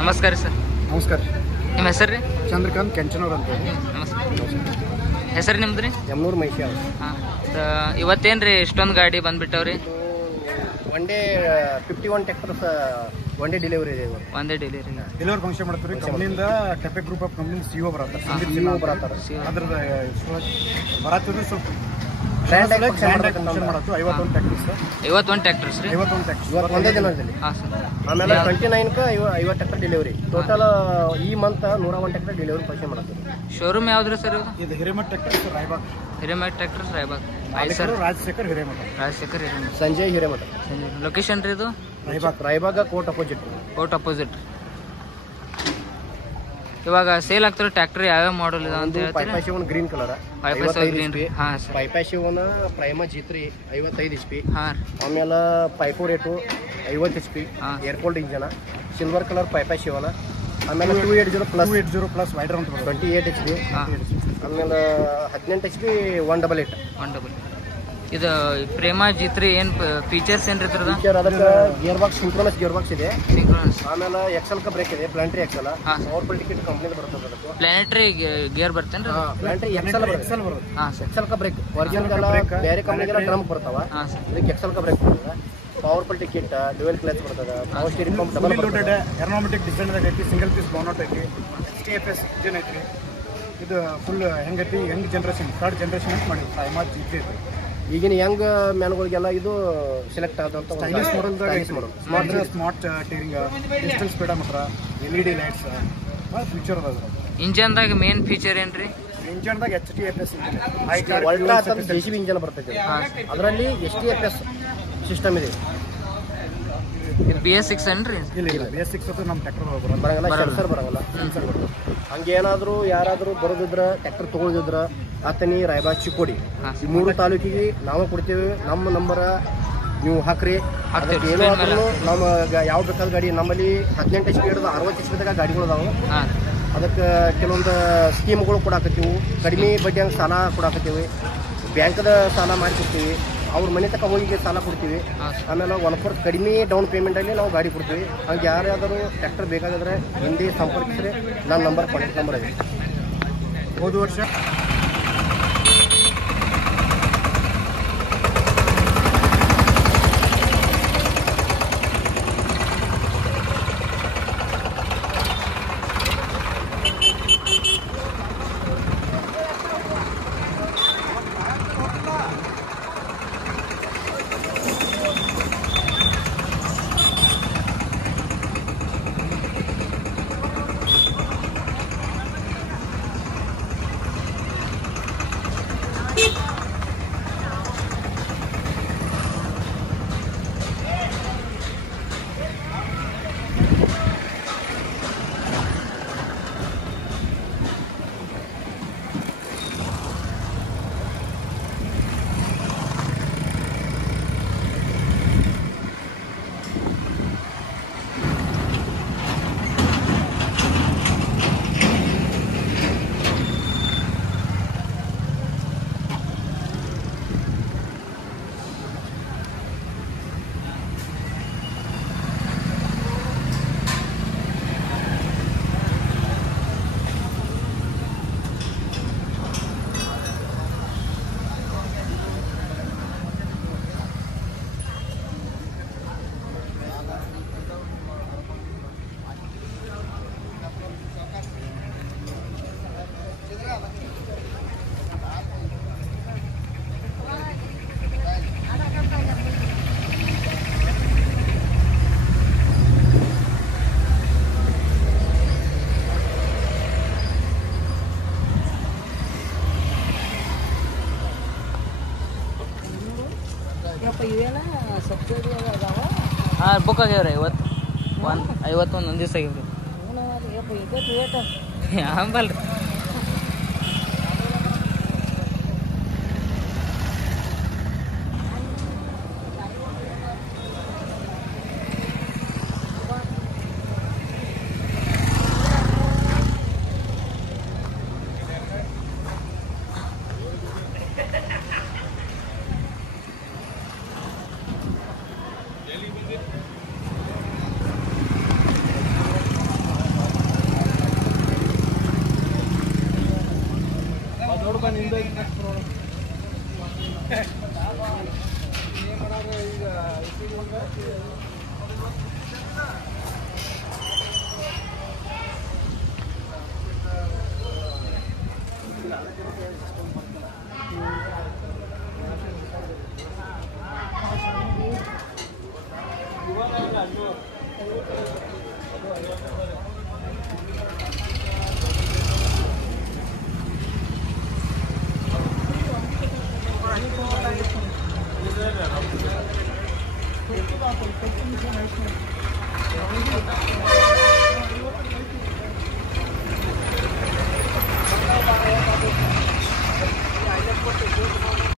ನಮಸ್ಕಾರ ಸರ್. ನಮಸ್ಕಾರ. ನಿಮ್ಮ ಹೆಸರು ರೀ? ಚಂದ್ರಕಾಂತ್ ಕೆಂಚನೂರ್ ಅಂತ. ನಮಸ್ಕಾರ. ಹೆಸರು ನಿಮ್ದು ರೀ? ಯಮನೂರು ಮೈಸಿ. ಹಾಂ, ಇವತ್ತೇನು ರೀ ಇಷ್ಟೊಂದು ಗಾಡಿ ಬಂದ್ಬಿಟ್ಟವ್ರಿ? One day 51 tractors one day delivery ಇದೆ. ಒಂದೇ ಡೆಲಿವರಿ ಫಂಕ್ಷನ್ ಮಾಡ್ತೀವಿ ರೀ. ಕಂಪ್ನಿಯಿಂದ TAFE group of company CEO ಬರತ್ತಾರೆ. ಅದ್ರದ್ದು ಬರತ್ತದ ಸ್ವಲ್ಪ ಫಂಕ್ಷನ್ ಮಾಡತ್ತು. 51 ಟ್ರ್ಯಾಕ್ಟರ್ಸ್ ರೀ. 51 ಟ್ರ್ಯಾಕ್ಟರ್ಸ್ ಒಂದೇ ದಿನದಲ್ಲಿ. ಆಮೇಲೆ 29ಕ್ಕೆ 50 ಟ್ರ್ಯಾಕ್ಟರ್ ಡೆಲಿವರಿ. ಟೋಟಲ್ ಈ ಮಂತ್ 101 ಟ್ರ್ಯಾಕ್ಟರ್ ಡೆಲಿವರಿ ಫಂಕ್ಷನ್ ಮಾಡತ್ತು. ಶೋರೂಮ್ ಯಾವ್ದು ರೀ ಸರ್? ಇದು Hiremath tractors Raibag. Hiremath tractors Raibag. Rajashekhar Hiremath. Sanjay Hiremath. Location ರೀ ಇದು? Raibag court opposite. ಇವಾಗ ಸೇಲ್ ಆಗ್ತಿರೋ ಟ್ರ್ಯಾಕ್ಟರ್ ಯಾವ್ಯಾವ ಮಾಡಲ್ ಇದೆ ಅಂತ ಹೇಳ್ತೀರಾ? ಪೈಪಾಶಿವನ್ ಗ್ರೀನ್ ಕಲರ್ 55 ಹಾಂ ಸರ್. ಪೈಪಾಶಿವನ್ Prima G3 55 HP. ಹಾಂ. ಆಮೇಲೆ ಪೈಫೋರೇಟು 50 HP ಏರ್ಕೋಲ್ಡ್ ಇಂಜನ. ಸಿಲ್ವರ್ ಕಲರ್ ಪೈಪಾಶಿವನ. ಆಮೇಲೆ 280 ಪ್ಲಸ್ ವೈಡರ್ ಅಂತ 28 HP. ಆಮೇಲೆ 18 HP 188. ಇದು ಪ್ರೇಮ G3 ಏನು ಫೀಚರ್ಸ್ ಏನು ರೀ? ಅದಕ್ಕೆ gear box synchronous gear box ಇದೆ. ಆಮೇಲೆ ಎಕ್ಸೆಲ್ ಕ ಬ್ರೇಕ್ ಇದೆ. ಪ್ಲಾಂಟ್ರಿ ಎಕ್ಸೆಲ್. ಪವರ್ಫುಲ್ ಟಿಕೆಟ್ ಕಂಪ್ನಿ ಬರ್ತದೆ. ಅದಕ್ಕೆ ಪ್ಲಾನೆಟರಿ ಗೇರ್ ಬರ್ತೇನೆ. ಪ್ಲಾಂಟ್ರಿ ಎಕ್ಸೆಲ್ ಬರುತ್ತೆ. ಹಾಂ ಸರ್. ಎಕ್ಸೆಲ್ ಕ ಬ್ರೇಕ್ ಒರಿಜಿನಲ್ ಎಲ್ಲ ಬೇರೆ ಕಂಪ್ನಿಗೆಲ್ಲ ಡ್ರಮ್ ಬರ್ತಾವ. ಇದಕ್ಕೆ ಎಕ್ಸೆಲ್ ಕ ಬ್ರೇಕ್ ಬರ್ತದೆ. ಪವರ್ಫುಲ್ ಟಿಕೆಟ್ ಡ್ಯುಯಲ್ ಕ್ಲಚ್ ಬರ್ತದೆ. Power steering pump double loaded ergonomic design ಐತಿ. ಸಿಂಗಲ್ ಪೀಸ್ ಬೋನಟ್ ಐತಿ. STFS ಇಂಜಿನ್ ಐತಿ. ಇದು ಫುಲ್ ಹೆಂಗೈತಿ ಯಂಗ್ ಜನರೇಷನ್ 3rd ಜನರೇಷನ್ ಅಂತ ಮಾಡಿ ಪ್ರೈಮಾ G3 ಐತಿ. ಈಗಿನ ಯಂಗ್ ಮ್ಯಾನ್ಗಳಿಗೆಲ್ಲ ಇದು ಸೆಲೆಕ್ಟ್ ಆದಂತ ಸ್ಟೈಲಿಶ್ ಮಾಡಲ್. ಸ್ಮಾರ್ಟ್ ಟೀರಿಂಗ್, ಡಿಜಿಟಲ್ ಸ್ಪೀಡ್ ಮಾತ್ರ, LED ಲೈಟ್ಸ್, ಫ್ಯೂಚರ್ ಅದ. ಇಂಜನ್ದಾಗ ಮೇನ್ ಫೀಚರ್ ಏನ್ರಿ? ಇಂಜನ್ದಾಗ HTFS JCB ಇಂಜನ್ ಬರ್ತೈತೆ. ಅದರಲ್ಲಿ STFS ಸಿಸ್ಟಮ್ ಇದೆ. BS6 ಏನ್ರಿ? ಇಲ್ಲ, BS6 ನಮ್ಮ ಟ್ರ್ಯಾಕ್ಟರ್ ಬರಂಗಿಲ್ಲ. ಸೆನ್ಸರ್ ಬರಂಗಿಲ್ಲ. ಹಂಗೇನಾದ್ರೂ ಯಾರಾದ್ರೂ ಬರೋದಿದ್ರ ಟ್ರ್ಯಾಕ್ಟರ್ ತಗೊಳ್ಳೋದಿದ್ರ ಆತನಿ ರಾಯಬಾಗ್ ಚಿಕ್ಕೋಡಿ ಈ 3 ತಾಲೂಕಿಗೆ ನಾವು ಕೊಡ್ತೇವೆ. ನಮ್ಮ ನಂಬರ ನೀವು ಹಾಕ್ರಿ. ಏನಾದ್ರೂ ನಮ್ಮ ಯಾವ ಬೇಕಾದ ಗಾಡಿ ನಮ್ಮಲ್ಲಿ 18 HP ಹಿಡಿದು 60 HP ತನಕ ಗಾಡಿಗಳು ಅದಾವೆ. ಅದಕ್ಕೆ ಕೆಲವೊಂದು ಸ್ಕೀಮ್ಗಳು ಕೊಡಾಕತ್ತೀವಿ. ಕಡಿಮೆ ಬಡ್ಡಿಯಂಗೆ ಸಾಲ ಕೊಡಾಕತ್ತೀವಿ. ಬ್ಯಾಂಕ್ದ ಸಾಲ ಮಾಡಿಕೊಡ್ತೀವಿ. ಅವ್ರ ಮನೆ ತನಕ ಹೋಗಿ ಸಾಲ ಕೊಡ್ತೀವಿ. ಆಮೇಲೆ 1% ಕಡಿಮೆ ಡೌನ್ ಪೇಮೆಂಟಲ್ಲಿ ನಾವು ಗಾಡಿ ಕೊಡ್ತೀವಿ. ಹಂಗೆ ಯಾರ್ಯಾದರೂ ಟ್ರ್ಯಾಕ್ಟರ್ ಬೇಕಾಗಿದ್ರೆ ಹಿಂದೆ ಸಂಪರ್ಕಿಸಿದ್ರೆ ನನ್ನ ನಂಬರ್ ಕಾಂಟ್ಯಾಕ್ಟ್ ನಂಬರ್ ಇದೆ. ಹೋದ ವರ್ಷ ಹಾಂ ಬುಕ್ ಆಗ್ಯಾವ್ರಿ. 51 ಒಂದು ದಿವಸ ಆಗ್ಯಾವ್ರಿ. ಆಂಬಲ್ರಿ Thank you.